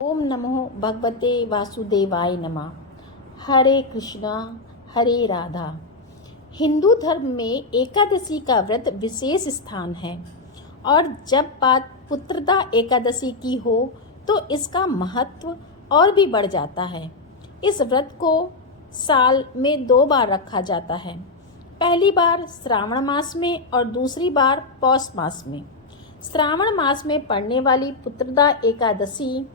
ओम नमो भगवते वासुदेवाय नमः। हरे कृष्णा हरे राधा। हिंदू धर्म में एकादशी का व्रत विशेष स्थान है और जब बात पुत्रदा एकादशी की हो तो इसका महत्व और भी बढ़ जाता है। इस व्रत को साल में 2 बार रखा जाता है, पहली बार श्रावण मास में और दूसरी बार पौष मास में। श्रावण मास में पड़ने वाली पुत्रदा एकादशी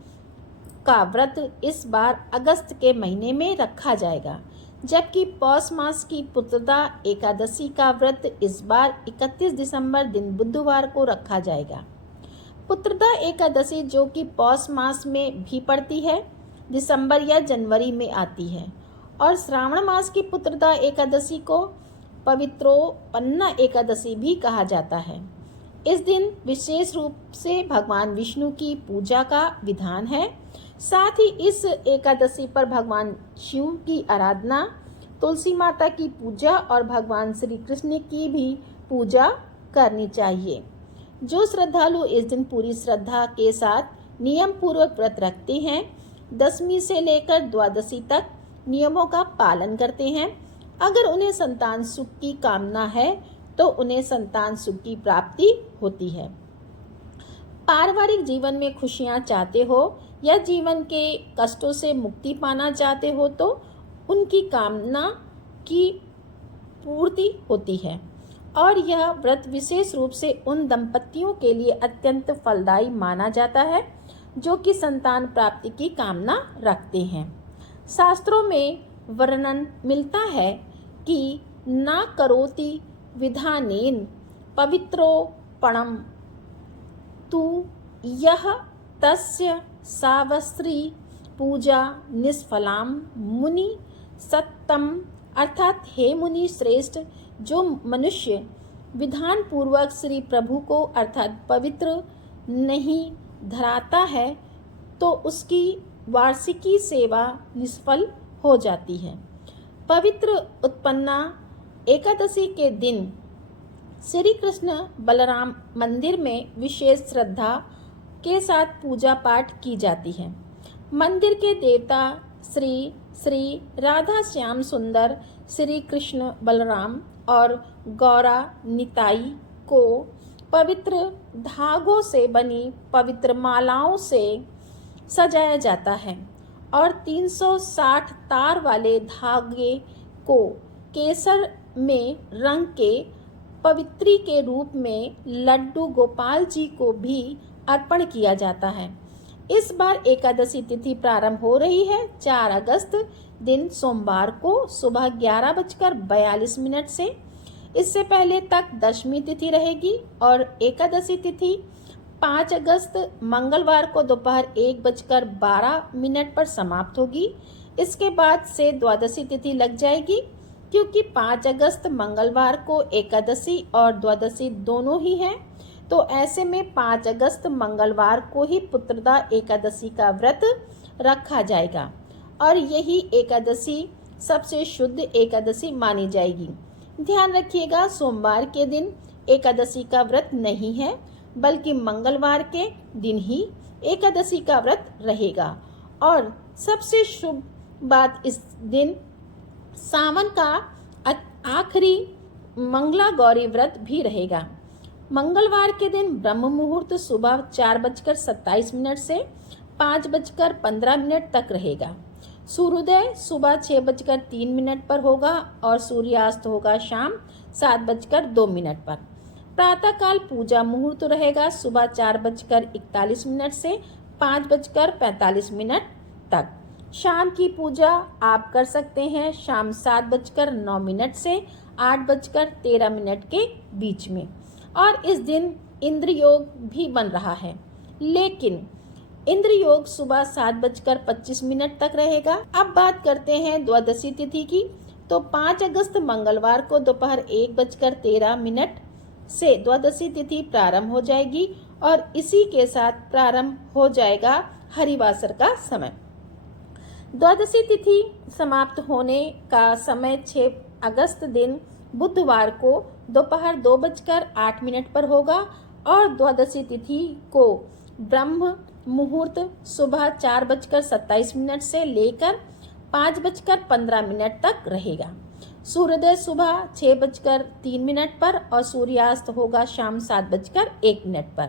का व्रत इस बार अगस्त के महीने में रखा जाएगा, जबकि पौष मास की पुत्रदा एकादशी का व्रत इस बार 31 दिसंबर दिन बुधवार को रखा जाएगा। पुत्रदा एकादशी जो कि पौष मास में भी पड़ती है, दिसंबर या जनवरी में आती है, और श्रावण मास की पुत्रदा एकादशी को पवित्रोपन्ना एकादशी भी कहा जाता है। इस दिन विशेष रूप से भगवान विष्णु की पूजा का विधान है। साथ ही इस एकादशी पर भगवान शिव की आराधना, तुलसी माता की पूजा और भगवान श्री कृष्ण की भी पूजा करनी चाहिए। जो श्रद्धालु इस दिन पूरी श्रद्धा के साथ नियम पूर्वक व्रत रखते हैं, दशमी से लेकर द्वादशी तक नियमों का पालन करते हैं, अगर उन्हें संतान सुख की कामना है तो उन्हें संतान सुख की प्राप्ति होती है। पारिवारिक जीवन में खुशियां चाहते हो या जीवन के कष्टों से मुक्ति पाना चाहते हो तो उनकी कामना की पूर्ति होती है, और यह व्रत विशेष रूप से उन दंपतियों के लिए अत्यंत फलदायी माना जाता है जो कि संतान प्राप्ति की कामना रखते हैं। शास्त्रों में वर्णन मिलता है कि ना करोति विधानेन पवित्रोपणम तु यह तस्य सावस्त्री पूजा निष्फलाम मुनि सत्तम। अर्थात हे मुनि श्रेष्ठ, जो मनुष्य विधान पूर्वक श्री प्रभु को अर्थात पवित्र नहीं धराता है तो उसकी वार्षिकी सेवा निष्फल हो जाती है। पवित्र उत्पन्ना एकादशी के दिन श्री कृष्ण बलराम मंदिर में विशेष श्रद्धा के साथ पूजा पाठ की जाती है। मंदिर के देवता श्री श्री राधा श्याम सुंदर, श्री कृष्ण बलराम और गौरा निताई को पवित्र धागों से बनी पवित्र मालाओं से सजाया जाता है और 360 तार वाले धागे को केसर में रंग के पवित्री के रूप में लड्डू गोपाल जी को भी अर्पण किया जाता है। इस बार एकादशी तिथि प्रारंभ हो रही है 4 अगस्त दिन सोमवार को सुबह 11:42 से। इससे पहले तक दशमी तिथि रहेगी और एकादशी तिथि 5 अगस्त मंगलवार को दोपहर 1:12 पर समाप्त होगी। इसके बाद से द्वादशी तिथि लग जाएगी, क्योंकि 5 अगस्त मंगलवार को एकादशी और द्वादशी दोनों ही हैं, तो ऐसे में 5 अगस्त मंगलवार को ही पुत्रदा एकादशी का व्रत रखा जाएगा और यही एकादशी सबसे शुद्ध एकादशी मानी जाएगी। ध्यान रखिएगा, सोमवार के दिन एकादशी का व्रत नहीं है, बल्कि मंगलवार के दिन ही एकादशी का व्रत रहेगा। और सबसे शुभ बात, इस दिन सावन का आखिरी मंगला गौरी व्रत भी रहेगा। मंगलवार के दिन ब्रह्म मुहूर्त सुबह 4:27 से 5:15 तक रहेगा। सूर्योदय सुबह 6:03 पर होगा और सूर्यास्त होगा शाम 7:02 पर। प्रातःकाल पूजा मुहूर्त रहेगा सुबह 4:41 से 5:45 तक। शाम की पूजा आप कर सकते हैं शाम 7:09 से 8:13 के बीच में, और इस दिन इंद्र योग भी बन रहा है, लेकिन इंद्र योग सुबह 7:25 तक रहेगा। अब बात करते हैं द्वादशी तिथि की, तो 5 अगस्त मंगलवार को दोपहर 1:13 से द्वादशी तिथि प्रारंभ हो जाएगी और इसी के साथ प्रारंभ हो जाएगा हरिवासर का समय। द्वादशी तिथि समाप्त होने का समय 6 अगस्त दिन बुधवार को दोपहर 2:08 पर होगा और द्वादशी तिथि को ब्रह्म मुहूर्त सुबह 4:27 से लेकर 5:15 तक रहेगा। सूर्योदय सुबह 6:03 पर और सूर्यास्त होगा शाम 7:01 पर।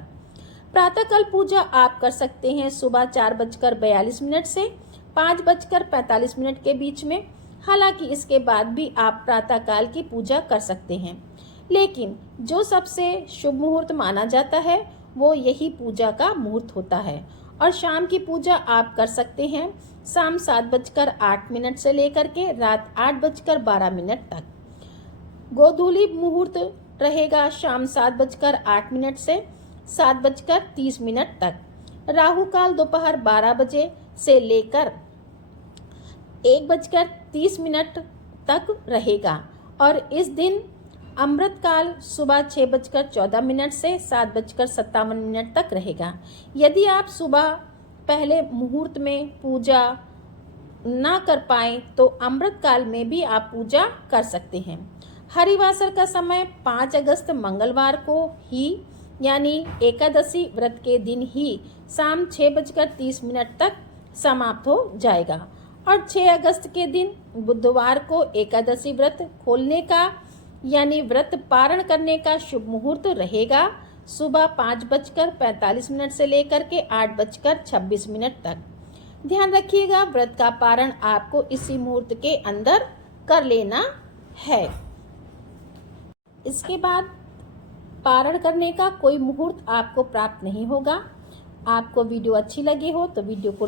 प्रातःकाल पूजा आप कर सकते हैं सुबह 4:42 से 5:45 के बीच में। हालांकि इसके बाद भी आप प्रातःकाल की पूजा कर सकते हैं, लेकिन जो सबसे शुभ मुहूर्त माना जाता है वो यही पूजा का मुहूर्त होता है। और शाम की पूजा आप कर सकते हैं शाम 7:08 से लेकर के रात 8:12 तक। गोधूली मुहूर्त रहेगा शाम 7:08 से 7:30 तक। राहु काल दोपहर 12 बजे से लेकर 1:30 तक रहेगा और इस दिन अमृत काल सुबह 6:14 से 7:57 तक रहेगा। यदि आप सुबह पहले मुहूर्त में पूजा ना कर पाएं तो अमृत काल में भी आप पूजा कर सकते हैं। हरिवासर का समय 5 अगस्त मंगलवार को ही यानी एकादशी व्रत के दिन ही शाम 6:30 तक समाप्त हो जाएगा और 6 अगस्त के दिन बुधवार को एकादशी व्रत खोलने का यानी व्रत पारण करने का शुभ मुहूर्त रहेगा सुबह 5:45 से लेकर के 8:26 तक। ध्यान रखिएगा, व्रत का पारण आपको इसी मुहूर्त के अंदर कर लेना है। इसके बाद पारण करने का कोई मुहूर्त आपको प्राप्त नहीं होगा। आपको वीडियो अच्छी लगी हो तो वीडियो को